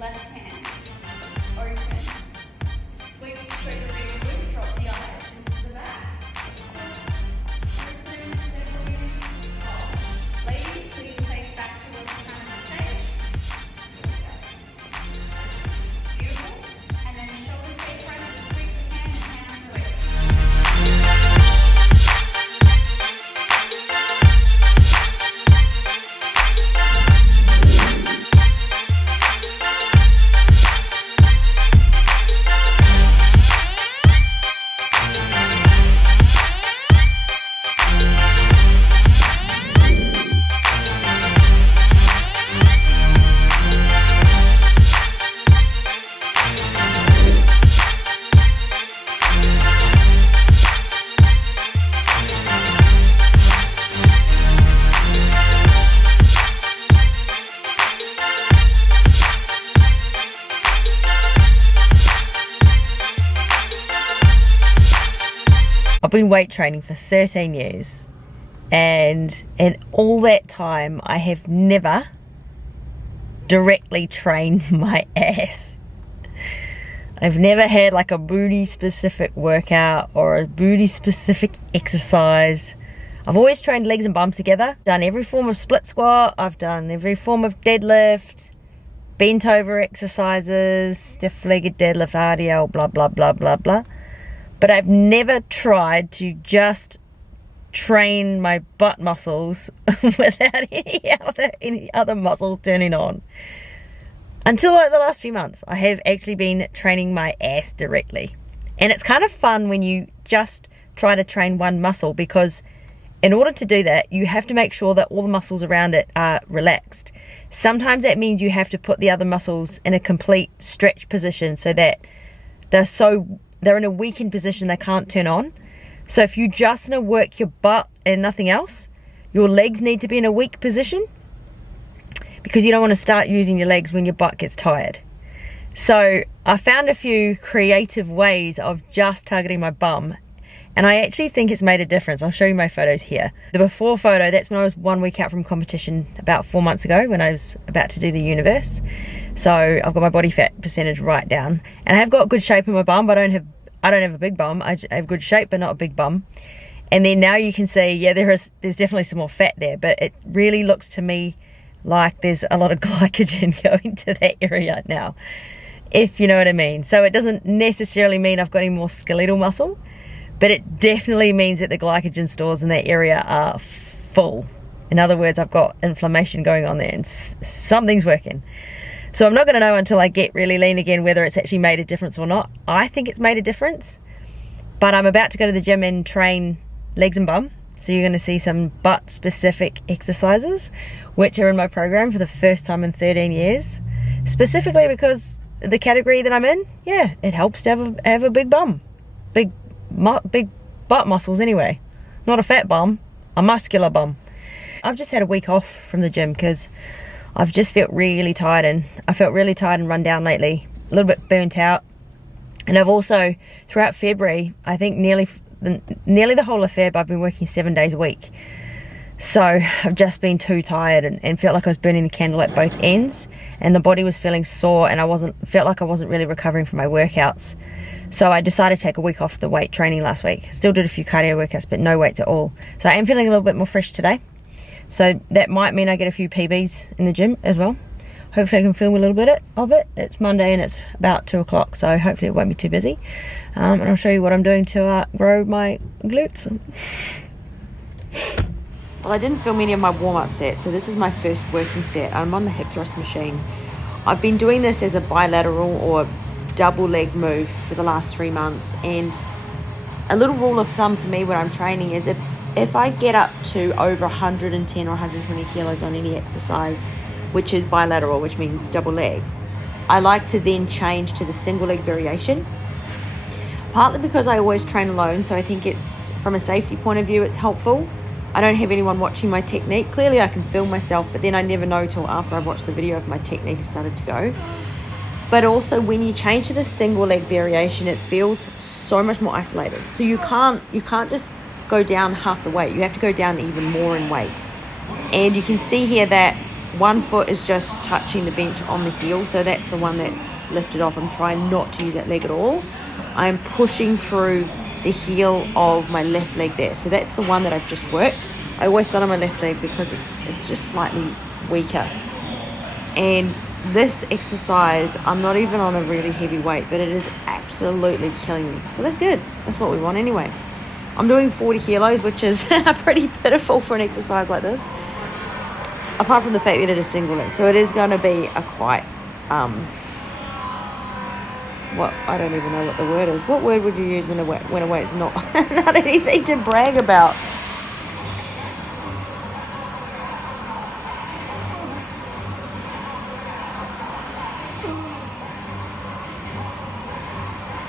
left hand. Or you can sweep through the rear glute, drop the eyes into the back. Open, settle in, hold. Ladies, please face back towards the front of the stage. Beautiful. And then shoulders stay front, sweep the hand and hand to it. I've been weight training for 13 years, and in all that time I have never directly trained my ass. I've never had like a booty specific workout or a booty specific exercise. I've always trained legs and bum together, done every form of split squat, I've done every form of deadlift, bent over exercises, stiff legged deadlift, RDL, blah blah blah blah blah. But I've never tried to just train my butt muscles without any other muscles turning on. Until like the last few months, I have actually been training my ass directly. And it's kind of fun when you just try to train one muscle, because in order to do that, you have to make sure that all the muscles around it are relaxed. Sometimes that means you have to put the other muscles in a complete stretch position so that they're in a weakened position, they can't turn on. So if you just want to work your butt and nothing else, your legs need to be in a weak position, because you don't want to start using your legs when your butt gets tired. So I found a few creative ways of just targeting my bum, and I actually think it's made a difference. I'll show you my photos here. The before photo, that's when I was 1 week out from competition about 4 months ago, when I was about to do the universe. So I've got my body fat percentage right down, and I have got good shape in my bum, but I don't have a big bum. I have good shape but not a big bum. And then now you can see, yeah, there's definitely some more fat there, but it really looks to me like there's a lot of glycogen going to that area now, if you know what I mean. So it doesn't necessarily mean I've got any more skeletal muscle, but it definitely means that the glycogen stores in that area are full. In other words, I've got inflammation going on there, and something's working. So I'm not going to know until I get really lean again whether it's actually made a difference or not. I think it's made a difference, but I'm about to go to the gym and train legs and bum. So you're going to see some butt specific exercises, which are in my program for the first time in 13 years. Specifically because the category that I'm in, yeah, it helps to have a big bum. Big butt muscles anyway. Not a fat bum, a muscular bum. I've just had a week off from the gym because I've just felt really tired, and I felt really tired and run down lately, a little bit burnt out. And I've also, throughout February, I think nearly the whole of Feb, I've been working 7 days a week. So I've just been too tired and felt like I was burning the candle at both ends, and the body was feeling sore, and felt like I wasn't really recovering from my workouts. So I decided to take a week off the weight training last week. Still did a few cardio workouts, but no weights at all. So I am feeling a little bit more fresh today. So that might mean I get a few PBs in the gym as well. Hopefully I can film a little bit of it. It's Monday and it's about 2 o'clock, so hopefully it won't be too busy. And I'll show you what I'm doing to grow my glutes. Well, I didn't film any of my warm-up sets, so this is my first working set. I'm on the hip thrust machine. I've been doing this as a bilateral or double leg move for the last 3 months, and a little rule of thumb for me when I'm training is if I get up to over 110 or 120 kilos on any exercise, which is bilateral, which means double leg, I like to then change to the single leg variation. Partly because I always train alone, so I think it's, from a safety point of view, it's helpful. I don't have anyone watching my technique. Clearly I can film myself, but then I never know till after I've watched the video if my technique has started to go. But also when you change to the single leg variation, it feels so much more isolated. So you can't just go down half the weight. You have to go down even more in weight. And you can see here that one foot is just touching the bench on the heel, so that's the one that's lifted off. I'm trying not to use that leg at all. I'm pushing through the heel of my left leg there, so that's the one that I've just worked. I always start on my left leg because it's just slightly weaker. And this exercise, I'm not even on a really heavy weight, but it is absolutely killing me. So that's good. That's what we want anyway. I'm doing 40 kilos, which is pretty pitiful for an exercise like this. Apart from the fact that it is single leg. So it is going to be a quite, I don't even know what the word is. What word would you use when a weight's not, not anything to brag about?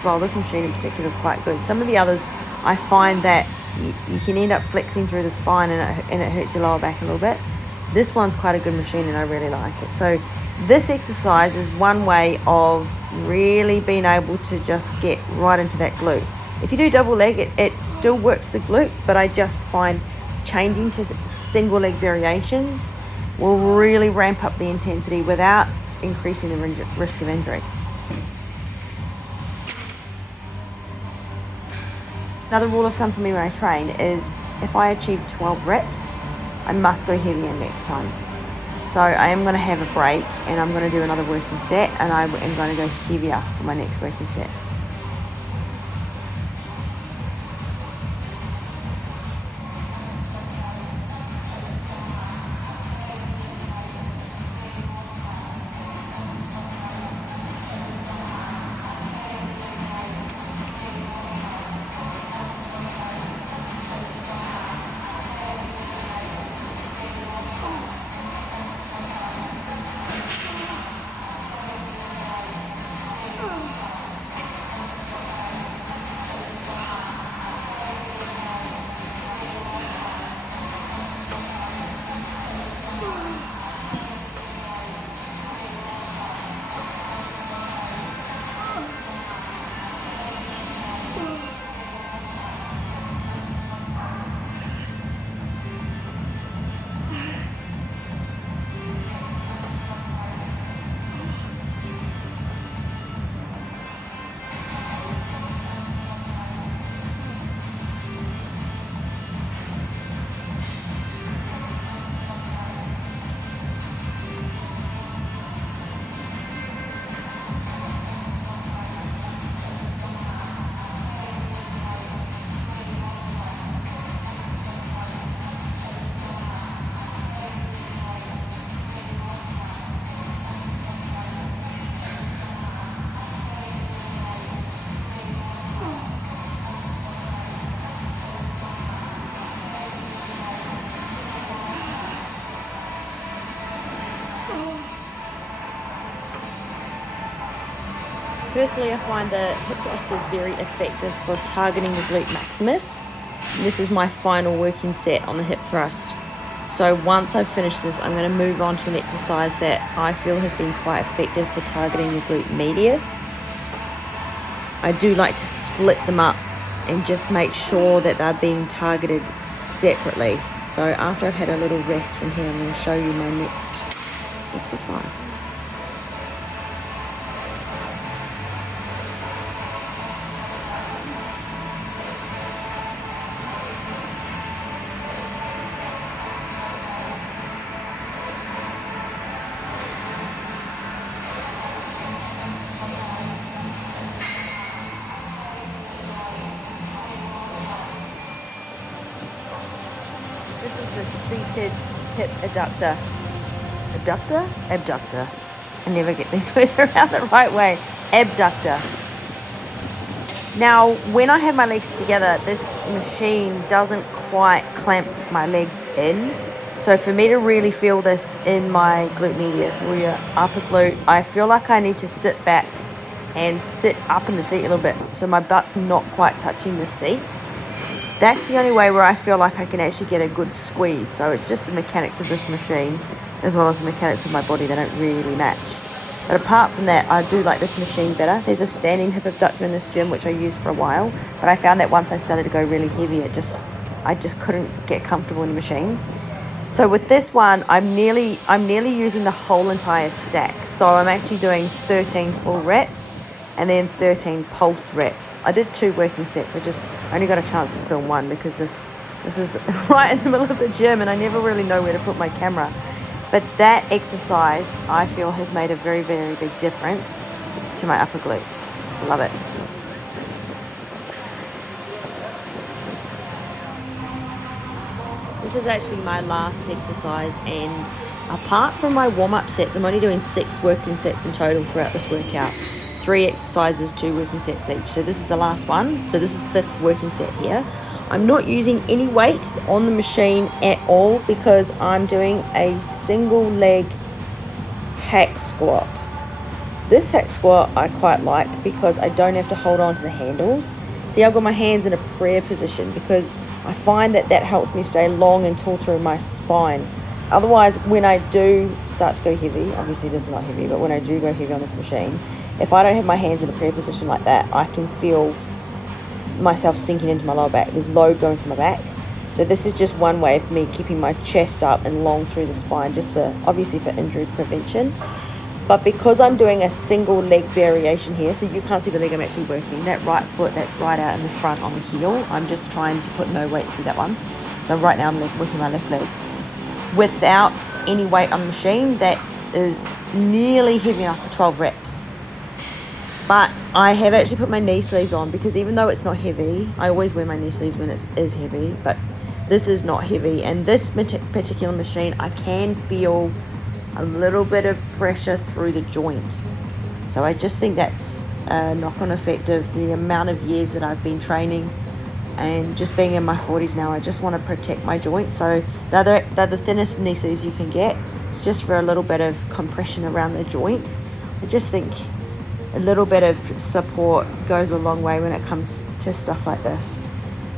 Well, this machine in particular is quite good. Some of the others, I find that you can end up flexing through the spine and it hurts your lower back a little bit. This one's quite a good machine and I really like it. So this exercise is one way of really being able to just get right into that glute. If you do double leg, it still works the glutes, but I just find changing to single leg variations will really ramp up the intensity without increasing the risk of injury. Another rule of thumb for me when I train is if I achieve 12 reps, I must go heavier next time. So I am going to have a break and I'm going to do another working set, and I am going to go heavier for my next working set. Personally, I find the hip thrusters very effective for targeting the glute maximus. And this is my final working set on the hip thrust. So once I've finished this, I'm going to move on to an exercise that I feel has been quite effective for targeting the glute medius. I do like to split them up and just make sure that they're being targeted separately. So after I've had a little rest from here, I'm going to show you my next exercise. This is the seated hip adductor. Adductor? Abductor. I never get these words around the right way. Abductor. Now, when I have my legs together, this machine doesn't quite clamp my legs in. So for me to really feel this in my glute medius or your upper glute, I feel like I need to sit back and sit up in the seat a little bit. So my butt's not quite touching the seat. That's the only way where I feel like I can actually get a good squeeze. So it's just the mechanics of this machine as well as the mechanics of my body that don't really match. But apart from that, I do like this machine better. There's a standing hip abductor in this gym which I used for a while, but I found that once I started to go really heavy, I just couldn't get comfortable in the machine. So with this one, I'm nearly using the whole entire stack. So I'm actually doing 13 full reps and then 13 pulse reps. I did 2 working sets. I just only got a chance to film one because this is right in the middle of the gym and I never really know where to put my camera. But that exercise, I feel, has made a very, very big difference to my upper glutes. Love it. This is actually my last exercise, and apart from my warm-up sets, I'm only doing 6 working sets in total throughout this workout. 3 exercises, 2 working sets each. So this is the last one. So this is the 5th working set here. I'm not using any weights on the machine at all because I'm doing a single leg hack squat. This hack squat I quite like because I don't have to hold on to the handles. See, I've got my hands in a prayer position because I find that helps me stay long and tall through my spine. Otherwise, when I do start to go heavy, obviously this is not heavy, but when I do go heavy on this machine, if I don't have my hands in a prayer position like that, I can feel myself sinking into my lower back. There's load going through my back. So this is just one way of me keeping my chest up and long through the spine, just for, obviously for injury prevention. But because I'm doing a single leg variation here, so you can't see the leg I'm actually working, that right foot that's right out in the front on the heel, I'm just trying to put no weight through that one. So right now I'm working my left leg. Without any weight on the machine, that is nearly heavy enough for 12 reps. But I have actually put my knee sleeves on because even though it's not heavy, I always wear my knee sleeves when it is heavy, but this is not heavy. And this particular machine, I can feel a little bit of pressure through the joint. So I just think that's a knock-on effect of the amount of years that I've been training and just being in my 40s now. I just want to protect my joint. So they're the thinnest knee sleeves you can get. It's just for a little bit of compression around the joint. I just think a little bit of support goes a long way when it comes to stuff like this.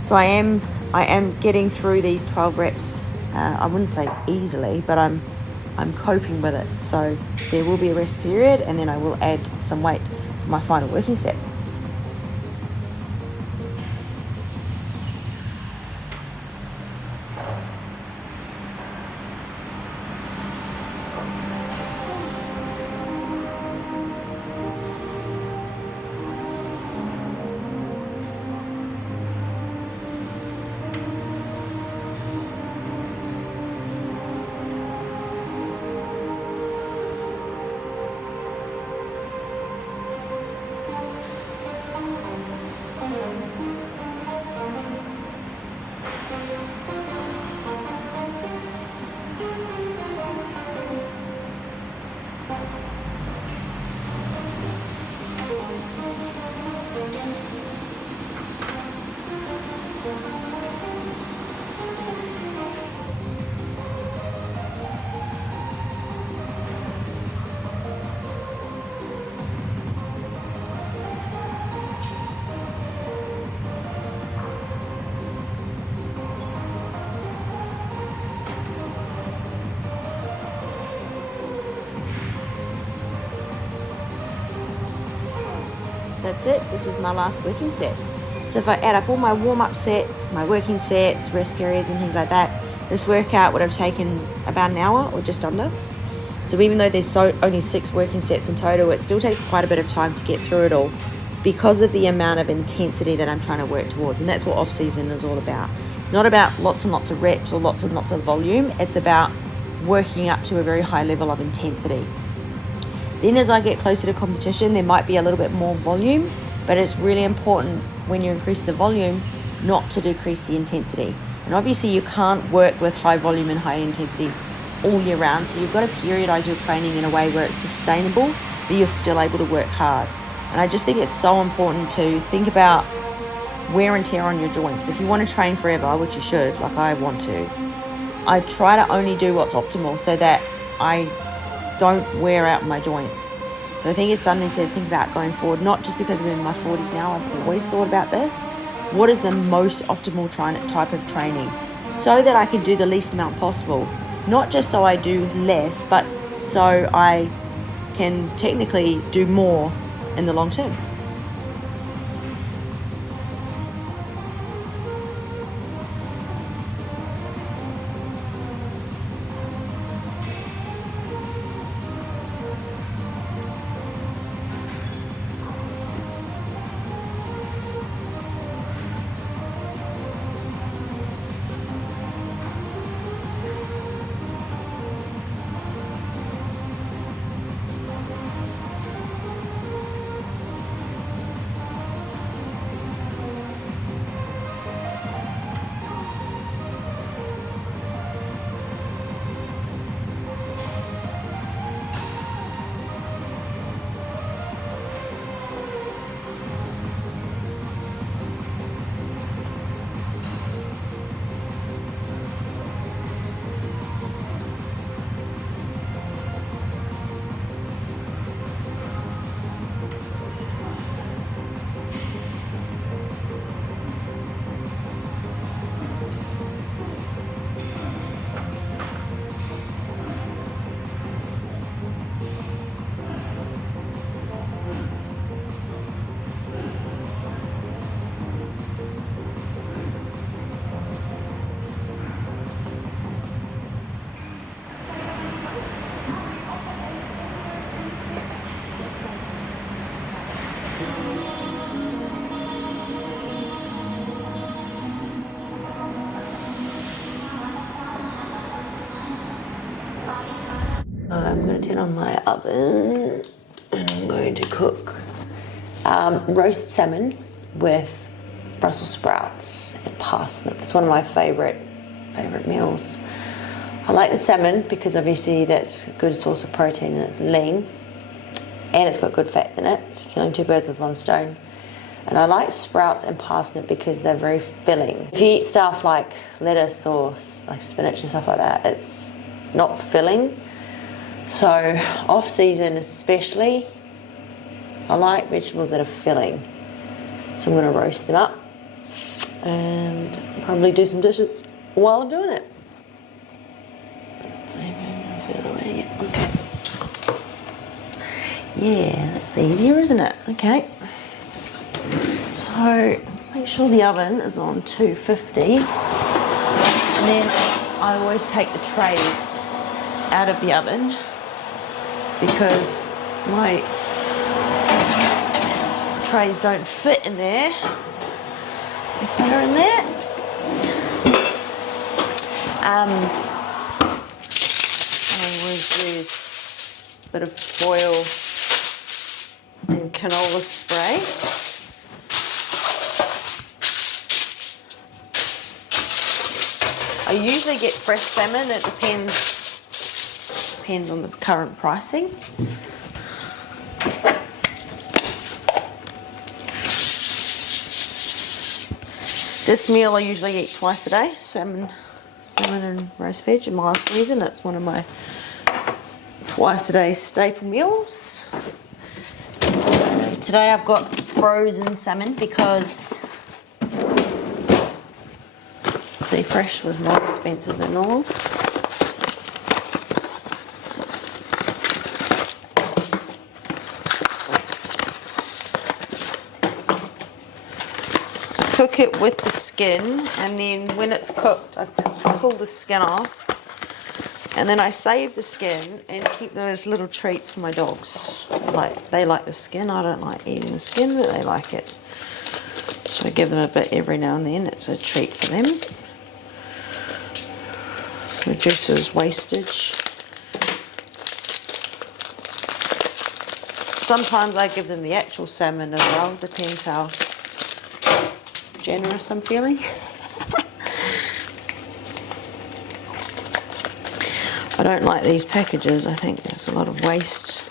So I am getting through these 12 reps. I wouldn't say easily, but I'm coping with it. So there will be a rest period and then I will add some weight for my final working set. That's it. This is my last working set. So if I add up all my warm-up sets, my working sets, rest periods and things like that, this workout would have taken about an hour or just under. So even though there's only 6 working sets in total, it still takes quite a bit of time to get through it all because of the amount of intensity that I'm trying to work towards. And that's what off-season is all about. It's not about lots and lots of reps or lots and lots of volume. It's about working up to a very high level of intensity. Then as I get closer to competition, there might be a little bit more volume, but it's really important when you increase the volume not to decrease the intensity. And obviously you can't work with high volume and high intensity all year round, so you've got to periodize your training in a way where it's sustainable, but you're still able to work hard. And I just think it's so important to think about wear and tear on your joints. If you want to train forever, which you should, like I want to, I try to only do what's optimal so that I don't wear out my joints. So I think it's something to think about going forward, not just because I'm in my 40s now. I've always thought about this. What is the most optimal type of training so that I can do the least amount possible? Not just so I do less, but so I can technically do more in the long term. to turn on my oven and I'm going to cook roast salmon with Brussels sprouts and parsnip. It's one of my favourite meals. I like the salmon because obviously that's a good source of protein and it's lean and it's got good fats in it, so killing two birds with one stone. And I like sprouts and parsnip because they're very filling. If you eat stuff like lettuce or like spinach and stuff like that, it's not filling. So off season especially, I like vegetables that are filling. So I'm going to roast them up and probably do some dishes while I'm doing it. So I'm going to feel away. Okay. Yeah, that's easier, isn't it? Okay. So make sure the oven is on 250. And then I always take the trays out of the oven because my trays don't fit in there. If they're in there. I always use a bit of foil and canola spray. I usually get fresh salmon. It depends on the current pricing. This meal I usually eat twice a day, salmon and roast veg. In my season, it's one of my twice a day staple meals. Today I've got frozen salmon because the fresh was more expensive than normal. Cook it with the skin, and then when it's cooked I pull the skin off, and then I save the skin and keep those little treats for my dogs. They like the skin. I don't like eating the skin, but they like it. So I give them a bit every now and then. It's a treat for them. Reduces wastage. Sometimes I give them the actual salmon as well. Depends how generous I'm feeling. I don't like these packages. I think there's a lot of waste.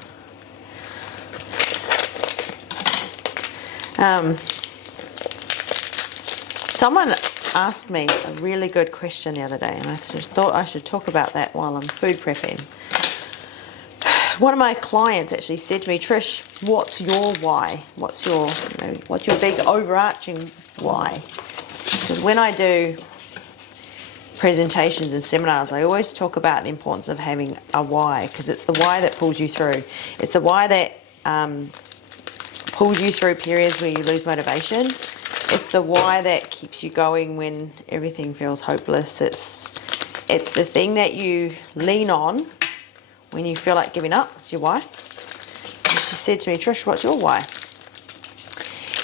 Someone asked me a really good question the other day, and I just thought I should talk about that while I'm food prepping. One of my clients actually said to me, Trish, what's your why? What's your big overarching why? Because when I do presentations and seminars, I always talk about the importance of having a why, because it's the why that pulls you through. It's the why that pulls you through periods where you lose motivation. It's the why that keeps you going when everything feels hopeless. It's the thing that you lean on when you feel like giving up. It's your why. And she said to me, Trish, what's your why?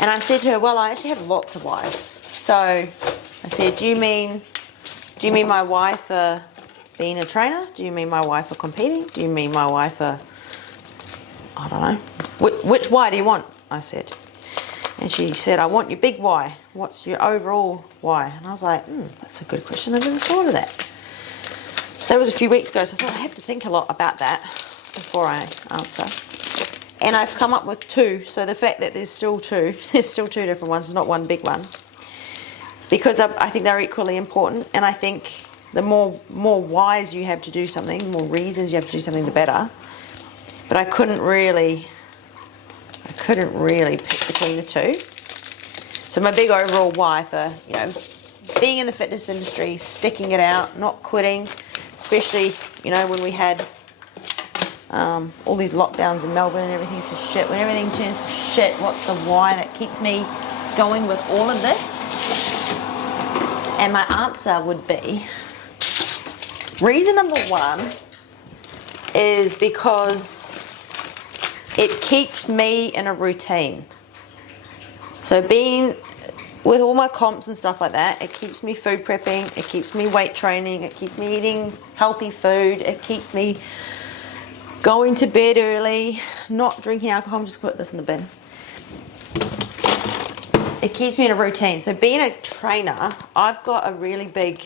And I said to her, well, I actually have lots of whys. So I said, do you mean my why for being a trainer? Do you mean my why for competing? Do you mean my why for, I don't know. Which why do you want? I said. And she said, I want your big why. What's your overall why? And I was like, that's a good question. I never thought of that. That was a few weeks ago, so I thought I have to think a lot about that before I answer. And I've come up with two. So the fact that there's still two different ones, it's not one big one. Because I think they're equally important. And I think the more whys you have to do something, more reasons you have to do something, the better. But I couldn't really pick between the two. So my big overall why for, being in the fitness industry, sticking it out, not quitting, especially, when we had all these lockdowns in Melbourne and everything to shit. When everything turns to shit, what's the why that keeps me going with all of this? And my answer would be, reason number one is because it keeps me in a routine. So being with all my comps and stuff like that, it keeps me food prepping, it keeps me weight training, it keeps me eating healthy food, it keeps me Going to bed early, not drinking alcohol. I'm just put this in the bin. It keeps me in a routine. So being a trainer, I've got a really big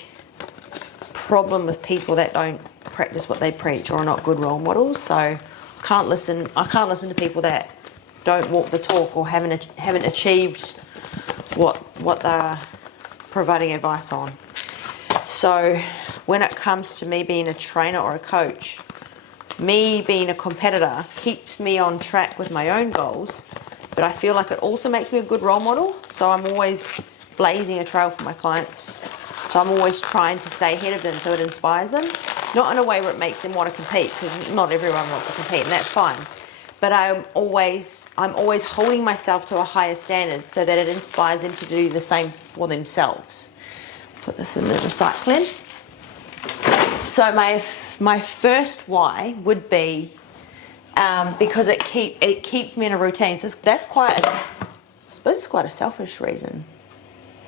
problem with people that don't practice what they preach or are not good role models. So I can't listen to people that don't walk the talk or haven't achieved what they're providing advice on. So when it comes to me being a trainer or a coach, me being a competitor keeps me on track with my own goals, but I feel like it also makes me a good role model. So I'm always blazing a trail for my clients. So I'm always trying to stay ahead of them so it inspires them. Not in a way where it makes them want to compete, because not everyone wants to compete, and that's fine. But I'm always holding myself to a higher standard so that it inspires them to do the same for themselves. Put this in the recycling. So my first why would be because it keeps me in a routine. So that's I suppose it's quite a selfish reason,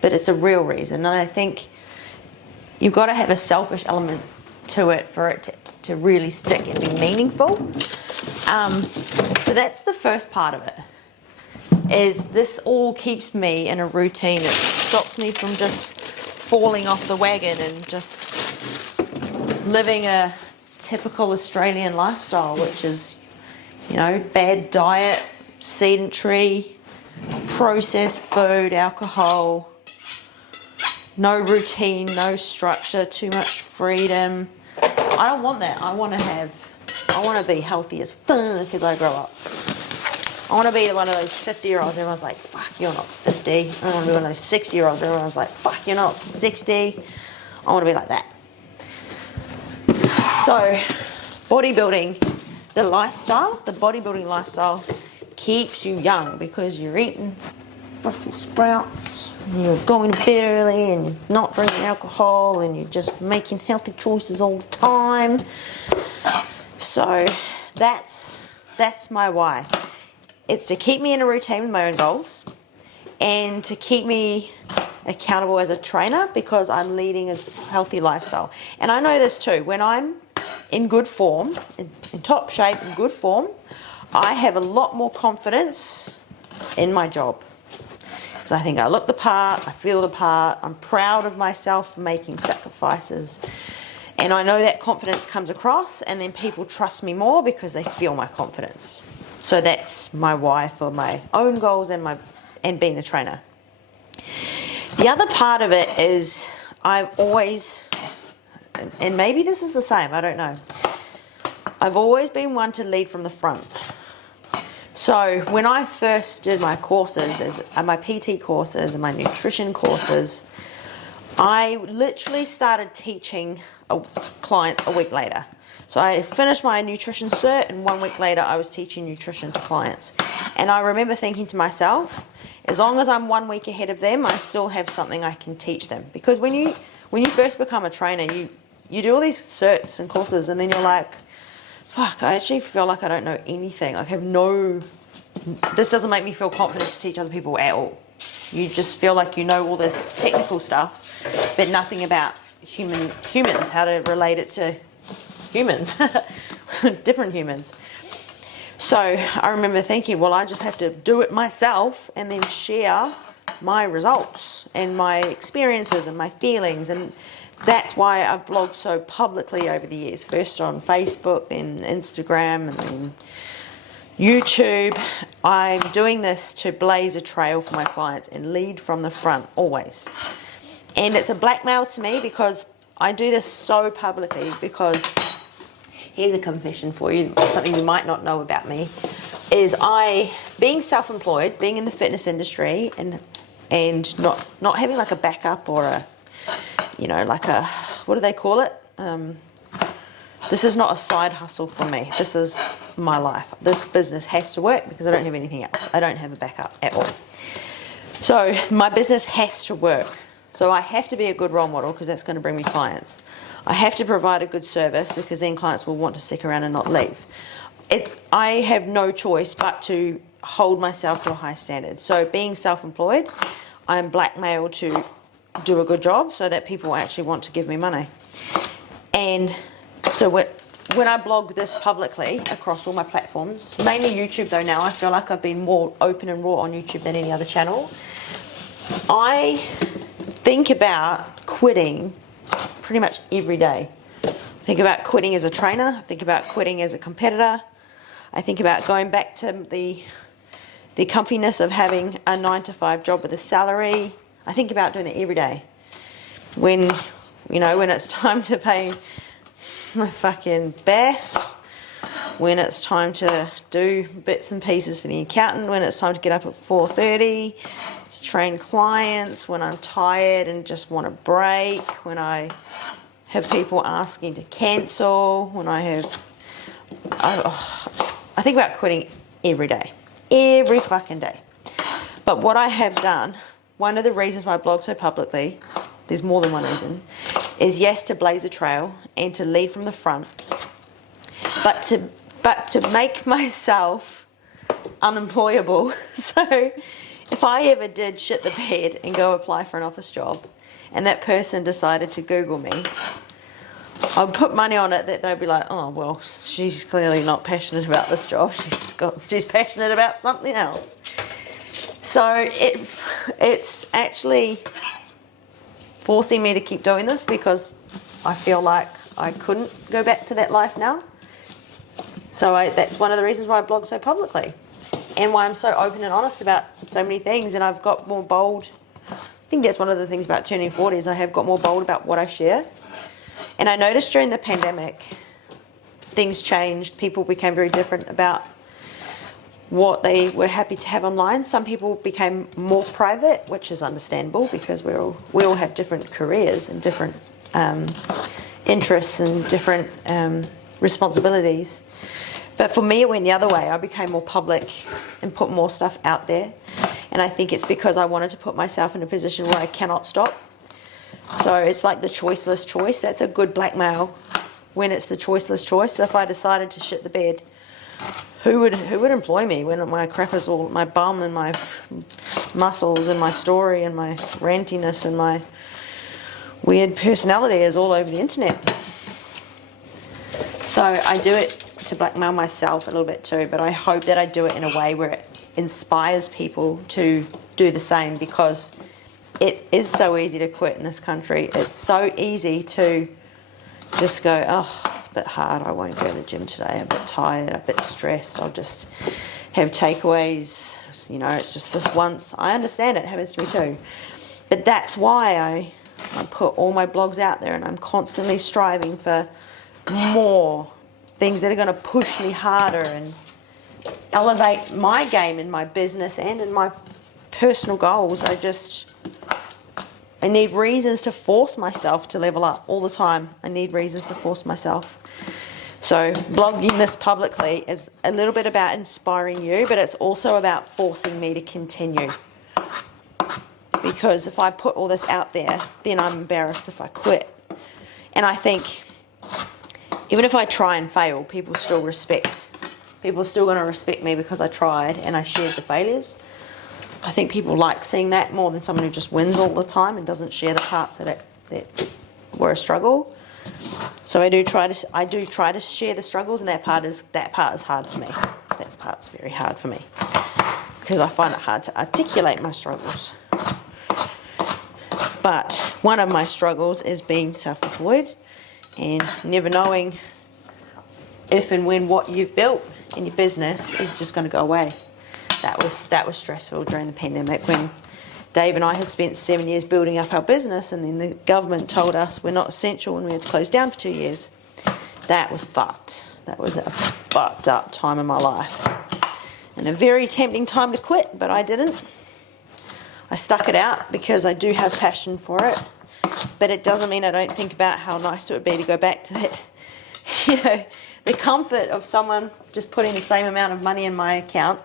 but it's a real reason. And I think you've got to have a selfish element to it for it to really stick and be meaningful. So that's the first part of it. Is this all keeps me in a routine. It stops me from just falling off the wagon and just living a typical Australian lifestyle, which is, you know, bad diet, sedentary, processed food, alcohol, no routine, no structure, too much freedom. I don't want that. I want to be healthy as fuck as I grow up. I want to be one of those 50-year-olds. Everyone's like, fuck, you're not 50. I want to be one of those 60-year-olds. Everyone's like, fuck, you're not 60. I want to be like that. So, bodybuilding, the bodybuilding lifestyle keeps you young because you're eating Brussels sprouts, and you're going to bed early, and you're not drinking alcohol, and you're just making healthy choices all the time. So that's my why. It's to keep me in a routine with my own goals and to keep me accountable as a trainer because I'm leading a healthy lifestyle. And I know this too, when I'm in good form, in top shape, in good form, I have a lot more confidence in my job. Because I think I look the part, I feel the part, I'm proud of myself for making sacrifices. And I know that confidence comes across, and then people trust me more because they feel my confidence. So that's my why for my own goals and being a trainer. The other part of it is I've always, and maybe this is the same, I don't know. I've always been one to lead from the front. So when I first did my courses, my PT courses and my nutrition courses, I literally started teaching clients a week later. So I finished my nutrition cert, and 1 week later I was teaching nutrition to clients. And I remember thinking to myself, as long as I'm 1 week ahead of them, I still have something I can teach them. Because when you first become a trainer, you do all these certs and courses, and then you're like, fuck, I actually feel like I don't know anything. Like this doesn't make me feel confident to teach other people at all. You just feel like you know all this technical stuff, but nothing about humans, how to relate it to humans, different humans. So I remember thinking, well, I just have to do it myself and then share my results and my experiences and my feelings. And that's why I've blogged so publicly over the years. First on Facebook, then Instagram, and then YouTube. I'm doing this to blaze a trail for my clients and lead from the front, always. And it's a blackmail to me because I do this so publicly because here's a confession for you, something you might not know about me, is being self-employed, being in the fitness industry and not having like a backup or what do they call it? This is not a side hustle for me. This is my life. This business has to work because I don't have anything else. I don't have a backup at all. So my business has to work. So I have to be a good role model because that's going to bring me clients. I have to provide a good service because then clients will want to stick around and not leave. I have no choice but to hold myself to a high standard. So being self-employed, I'm blackmailed to do a good job so that people actually want to give me money. And so when I blog this publicly across all my platforms, mainly YouTube though now, I feel like I've been more open and raw on YouTube than any other channel. I think about quitting pretty much every day. I think about quitting as a trainer, I think about quitting as a competitor, I think about going back to the comfiness of having a 9-to-5 job with a salary. I think about doing it every day. When it's time to pay my fucking BAS, when it's time to do bits and pieces for the accountant, when it's time to get up at 4:30 to train clients, when I'm tired and just want a break, when I have people asking to cancel, when I think about quitting every day. Every fucking day. But what I have done, one of the reasons why I blog so publicly, there's more than one reason, is yes, to blaze a trail and to lead from the front, but to make myself unemployable. So if I ever did shit the bed and go apply for an office job and that person decided to Google me, I'd put money on it that they'd be like, oh, well, she's clearly not passionate about this job. She's passionate about something else. So it's actually forcing me to keep doing this because I feel like I couldn't go back to that life now. So that's one of the reasons why I blog so publicly and why I'm so open and honest about so many things. And I've got more bold. I think that's one of the things about turning 40 is I have got more bold about what I share. And I noticed during the pandemic, things changed. People became very different about what they were happy to have online. Some people became more private, which is understandable because we all have different careers and different interests and different responsibilities. But for me, it went the other way. I became more public and put more stuff out there. And I think it's because I wanted to put myself in a position where I cannot stop. So it's like the choiceless choice. That's a good blackmail when it's the choiceless choice. So if I decided to shit the bed, who would employ me when my crap is all my bum and my muscles and my story and my rantiness and my weird personality is all over the internet. So I do it to blackmail myself a little bit too, but I hope that I do it in a way where it inspires people to do the same, because it is so easy to quit in this country. It's so easy to just go, oh, it's a bit hard, I won't go to the gym today, I'm a bit tired, I'm a bit stressed, I'll just have takeaways, it's just this once. I understand it happens to me too. But that's why I put all my blogs out there, and I'm constantly striving for more things that are going to push me harder and elevate my game in my business and in my personal goals. I need reasons to force myself to level up all the time. I need reasons to force myself. So blogging this publicly is a little bit about inspiring you, but it's also about forcing me to continue. Because if I put all this out there, then I'm embarrassed if I quit. And I think even if I try and fail, people are still going to respect me because I tried and I shared the failures. I think people like seeing that more than someone who just wins all the time and doesn't share the parts that were a struggle. So I do try to share the struggles, and that part is hard for me. That part's very hard for me because I find it hard to articulate my struggles. But one of my struggles is being self-employed and never knowing if and when what you've built in your business is just going to go away. That was stressful during the pandemic when Dave and I had spent 7 years building up our business, and then the government told us we're not essential and we had to close down for 2 years. That was fucked. That was a fucked up time in my life. And a very tempting time to quit, but I didn't. I stuck it out because I do have passion for it, but it doesn't mean I don't think about how nice it would be to go back to that, the comfort of someone just putting the same amount of money in my account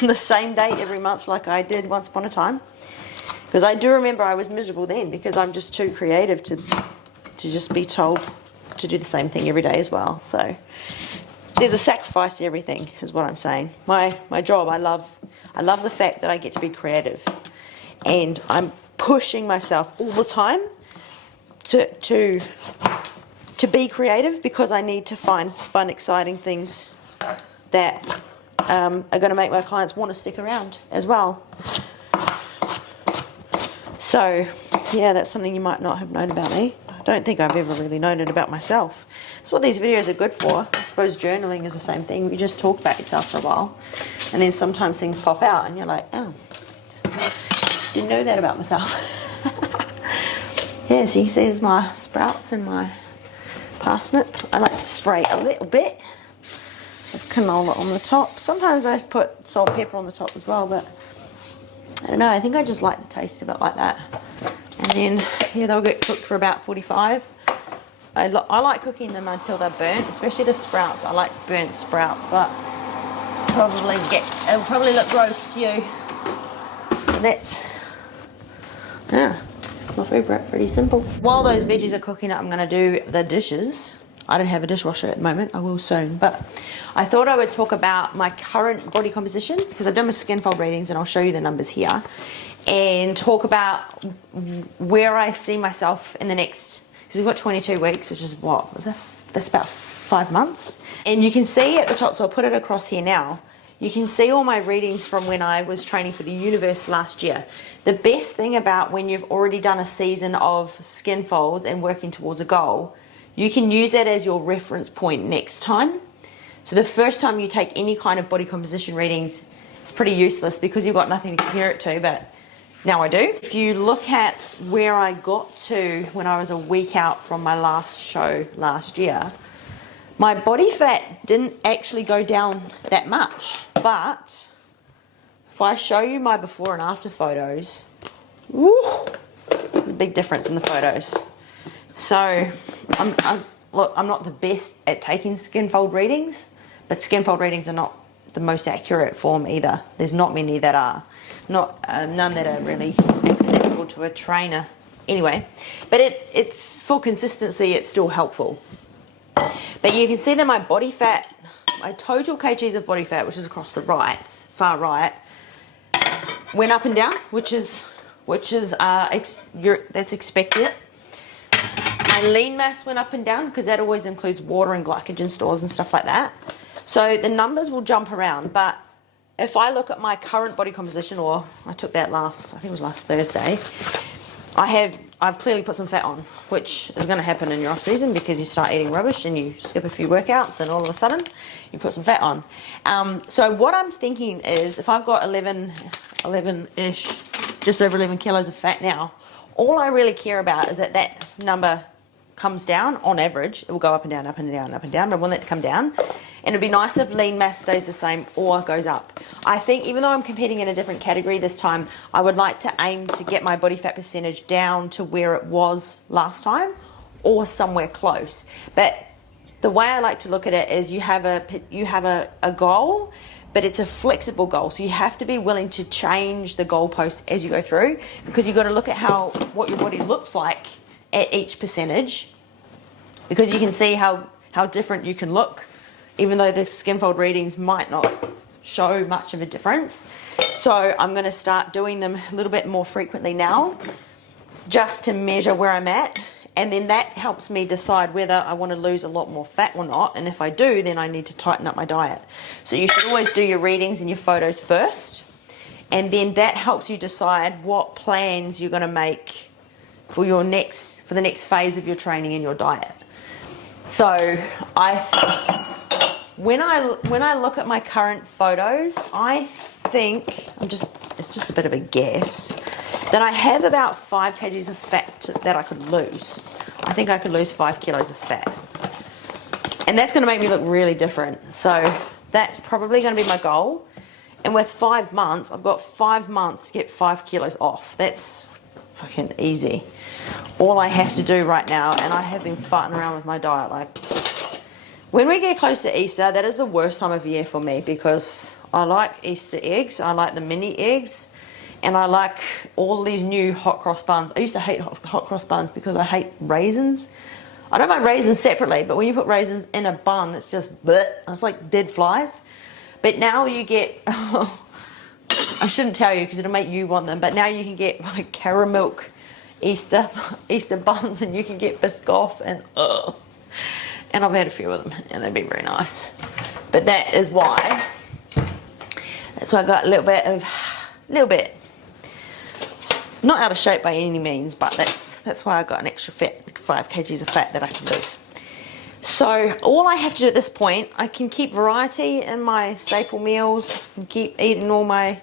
the same date every month like I did once upon a time. Because I do remember I was miserable then because I'm just too creative to just be told to do the same thing every day as well. So there's a sacrifice to everything is what I'm saying. My job, I love the fact that I get to be creative, and I'm pushing myself all the time to to be creative because I need to find fun, exciting things that are going to make my clients want to stick around as well. So, yeah, that's something you might not have known about me. I don't think I've ever really known it about myself. That's what these videos are good for. I suppose journaling is the same thing. You just talk about yourself for a while, and then sometimes things pop out, and you're like, oh, didn't know that about myself. Yeah, so you can see there's my sprouts and my parsnip. I like to spray a little bit of canola on the top. Sometimes I put salt and pepper on the top as well, but I don't know, I think I just like the taste of it like that. And then, yeah, they'll get cooked for about 45. I like cooking them until they're burnt, especially the sprouts. I like burnt sprouts, but it'll probably look gross to you. So that's, yeah, my food prep, pretty simple. While those veggies are cooking up, I'm gonna do the dishes. I don't have a dishwasher at the moment, I will soon, but I thought I would talk about my current body composition because I've done my skin fold readings and I'll show you the numbers here, and talk about where I see myself in the next, because we've got 22 weeks, which is what, that's about 5 months. And you can see at the top, so I'll put it across here now, you can see all my readings from when I was training for the universe last year. The best thing about when you've already done a season of skin folds and working towards a goal, you can use that as your reference point next time. So the first time you take any kind of body composition readings, it's pretty useless because you've got nothing to compare it to, but now I do. If you look at where I got to when I was a week out from my last show last year, my body fat didn't actually go down that much, but if I show you my before and after photos, woo, there's a big difference in the photos. So, look, I'm not the best at taking skin fold readings, but skin fold readings are not the most accurate form either. There's not many that are. None that are really accessible to a trainer. Anyway, but it's for consistency, it's still helpful. But you can see that my body fat, my total kgs of body fat, which is across the right, far right, went up and down, which is that's expected. My lean mass went up and down because that always includes water and glycogen stores and stuff like that. So the numbers will jump around, but if I look at my current body composition, or I took that I think it was last Thursday, I've clearly put some fat on, which is going to happen in your off season because you start eating rubbish and you skip a few workouts and all of a sudden you put some fat on. So what I'm thinking is if I've got 11-ish, just over 11 kilos of fat now, all I really care about is that number comes down on average. It will go up and down, up and down, up and down, but I want that to come down. And it'd be nice if lean mass stays the same or goes up. I think even though I'm competing in a different category this time, I would like to aim to get my body fat percentage down to where it was last time or somewhere close. But the way I like to look at it is you have a goal, but it's a flexible goal. So you have to be willing to change the goalpost as you go through because you've got to look at what your body looks like at each percentage, because you can see how different you can look, even though the skin fold readings might not show much of a difference. So I'm going to start doing them a little bit more frequently now, just to measure where I'm at, and then that helps me decide whether I want to lose a lot more fat or not, and if I do, then I need to tighten up my diet. So you should always do your readings and your photos first, and then that helps you decide what plans you're going to make for the next phase of your training and your diet. So when I look at my current photos, I think it's just a bit of a guess that I have about 5 kgs of fat that I could lose. I think I could lose 5 kilos of fat, and that's going to make me look really different. So that's probably going to be my goal. And with 5 months, I've got 5 months to get 5 kilos off. That's fucking easy. All I have to do right now, and I have been farting around with my diet, like when we get close to Easter, that is the worst time of year for me because I like Easter eggs, I like the mini eggs, and I like all these new hot cross buns. I used to hate hot cross buns because I hate raisins. I don't mind raisins separately, but when you put raisins in a bun, it's just bleh, it's like dead flies. But now you get I shouldn't tell you because it'll make you want them, but now you can get like caramel Easter buns, and you can get Biscoff, and and I've had a few of them, and they've been very nice. But that's why I got a little bit, not out of shape by any means, but that's why I got an extra 5 kgs of fat that I can lose. So all I have to do at this point, I can keep variety in my staple meals, and keep eating all my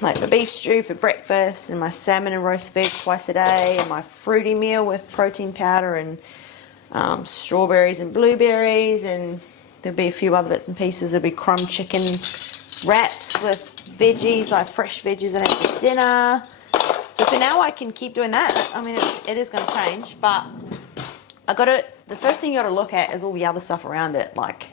like the beef stew for breakfast, and my salmon and roast veg twice a day, and my fruity meal with protein powder and strawberries and blueberries, and there'll be a few other bits and pieces. There'll be crumb chicken wraps with veggies, like fresh veggies that I have for dinner. So for now I can keep doing that. I mean, it is going to change, but the first thing you got to look at is all the other stuff around it. Like,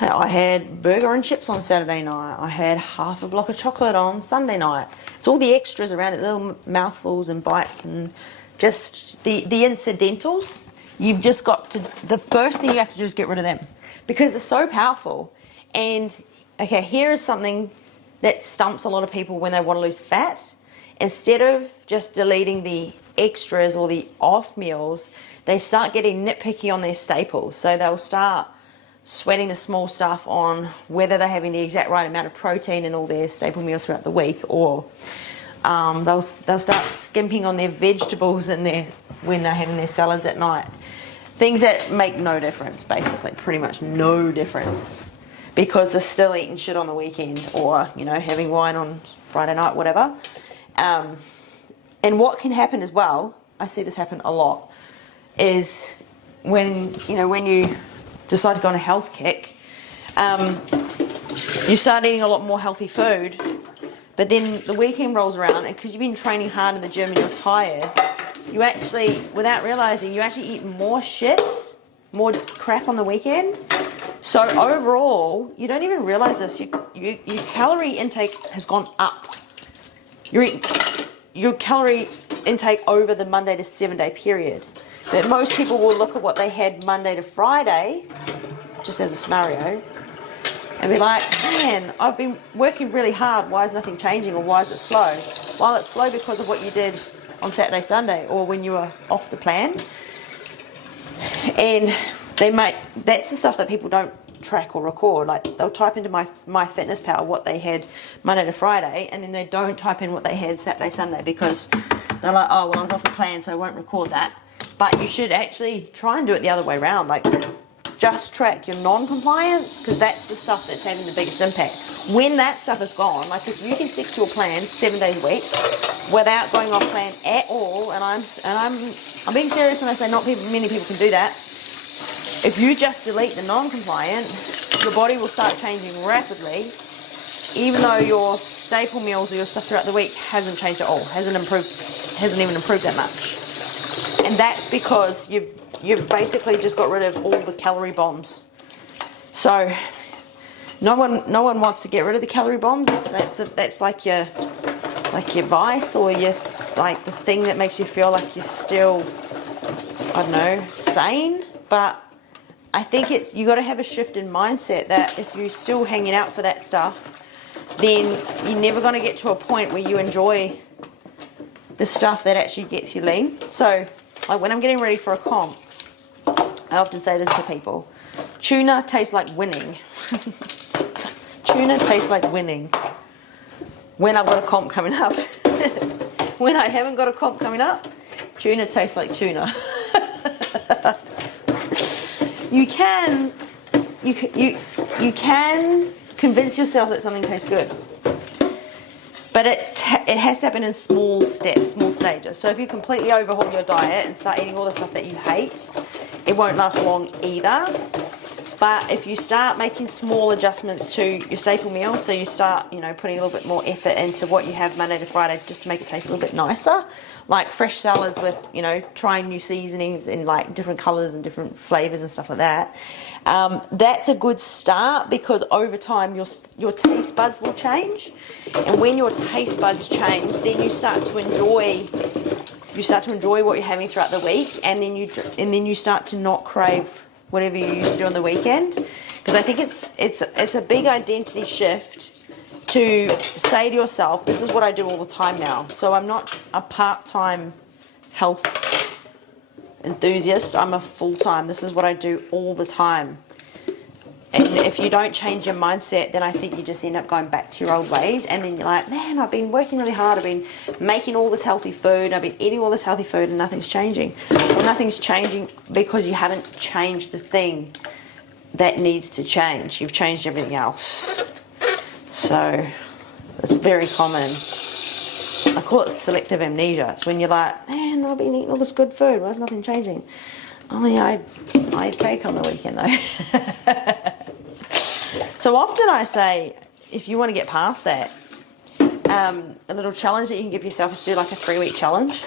I had burger and chips on Saturday night. I had half a block of chocolate on Sunday night. It's all the extras around it, little mouthfuls and bites, and just the incidentals. You've just got to, the first thing you have to do is get rid of them, because it's so powerful. And okay, here is something that stumps a lot of people when they want to lose fat. Instead of just deleting the extras or the off meals, they start getting nitpicky on their staples. So they'll start sweating the small stuff on whether they're having the exact right amount of protein in all their staple meals throughout the week, or they'll start skimping on their vegetables when they're having their salads at night. Things that make no difference, basically, pretty much no difference, because they're still eating shit on the weekend, or having wine on Friday night, whatever. And what can happen as well, I see this happen a lot, is when you decide to go on a health kick, you start eating a lot more healthy food, but then the weekend rolls around, and because you've been training hard in the gym and you're tired, you actually, without realizing, you actually eat more shit, more crap on the weekend. So overall, you don't even realize this, your calorie intake has gone up. Your calorie intake over the Monday to 7 day period. But most people will look at what they had Monday to Friday, just as a scenario, and be like, man, I've been working really hard, why is nothing changing, or why is it slow? Well, it's slow because of what you did on Saturday, Sunday, or when you were off the plan. And that's the stuff that people don't track or record. Like, they'll type into MyFitnessPal what they had Monday to Friday, and then they don't type in what they had Saturday, Sunday, because they're like, oh, well, I was off the plan, so I won't record that. But you should actually try and do it the other way around. Like, just track your non-compliance, because that's the stuff that's having the biggest impact. When that stuff is gone, like if you can stick to your plan 7 days a week without going off plan at all, and I'm being serious when I say not many people can do that. If you just delete the non-compliant, your body will start changing rapidly, even though your staple meals or your stuff throughout the week hasn't changed at all, hasn't even improved that much. And that's because you've basically just got rid of all the calorie bombs. So no one wants to get rid of the calorie bombs. That's like your vice, or your, like, the thing that makes you feel like you're still, I don't know, sane. But I think you got to have a shift in mindset that if you're still hanging out for that stuff, then you're never going to get to a point where you enjoy the stuff that actually gets you lean. So, like, when I'm getting ready for a comp, I often say this to people: tuna tastes like winning. Tuna tastes like winning. When I've got a comp coming up. When I haven't got a comp coming up, tuna tastes like tuna. You can convince yourself that something tastes good, but it has to happen in small steps, small stages. So if you completely overhaul your diet and start eating all the stuff that you hate, it won't last long either. But if you start making small adjustments to your staple meals, so you start, putting a little bit more effort into what you have Monday to Friday just to make it taste a little bit nicer, like fresh salads with, trying new seasonings in like different colors and different flavors and stuff like that. That's a good start, because over time your taste buds will change, and when your taste buds change, then you start to enjoy what you're having throughout the week, and then you start to not crave whatever you used to do on the weekend. Because I think it's a big identity shift to say to yourself, this is what I do all the time now. So I'm not a part-time health enthusiast. I'm a full-time. This is what I do all the time. And if you don't change your mindset, then I think you just end up going back to your old ways. And then you're like, man, I've been working really hard. I've been making all this healthy food. I've been eating all this healthy food and nothing's changing. Well, nothing's changing because you haven't changed the thing that needs to change. You've changed everything else. So it's very common. I call it selective amnesia. It's when you're like, man, I've been eating all this good food. Why is nothing changing? Oh yeah, I eat cake on the weekend though. So often I say, if you want to get past that, a little challenge that you can give yourself is to do like a 3-week challenge.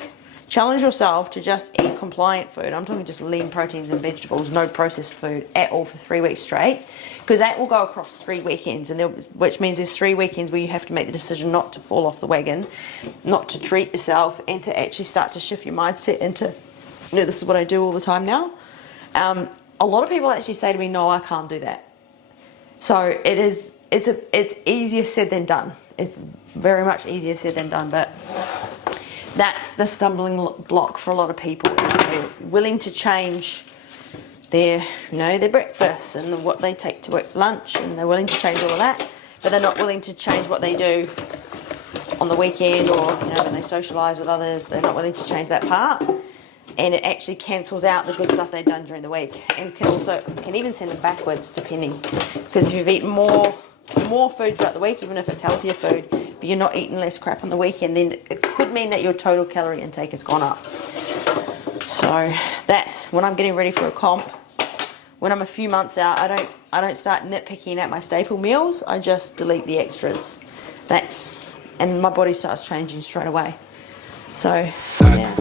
Challenge yourself to just eat compliant food. I'm talking just lean proteins and vegetables, no processed food at all for 3 weeks straight. Because that will go across 3 weekends, and which means there's 3 weekends where you have to make the decision not to fall off the wagon, not to treat yourself, and to actually start to shift your mindset into, you know, this is what I do all the time now. A lot of people actually say to me, no, I can't do that. So it's easier said than done. It's very much easier said than done, but that's the stumbling block for a lot of people, is they're willing to change their breakfast and what they take to work for lunch, and they're willing to change all of that, but they're not willing to change what they do on the weekend, or when they socialise with others. They're not willing to change that part, and it actually cancels out the good stuff they've done during the week, and can even send them backwards, depending, because if you've eaten more food throughout the week, even if it's healthier food, but you're not eating less crap on the weekend, then it could mean that your total calorie intake has gone up. So that's when I'm getting ready for a comp. When I'm a few months out, I don't start nitpicking at my staple meals. I just delete the extras. And my body starts changing straight away. So yeah.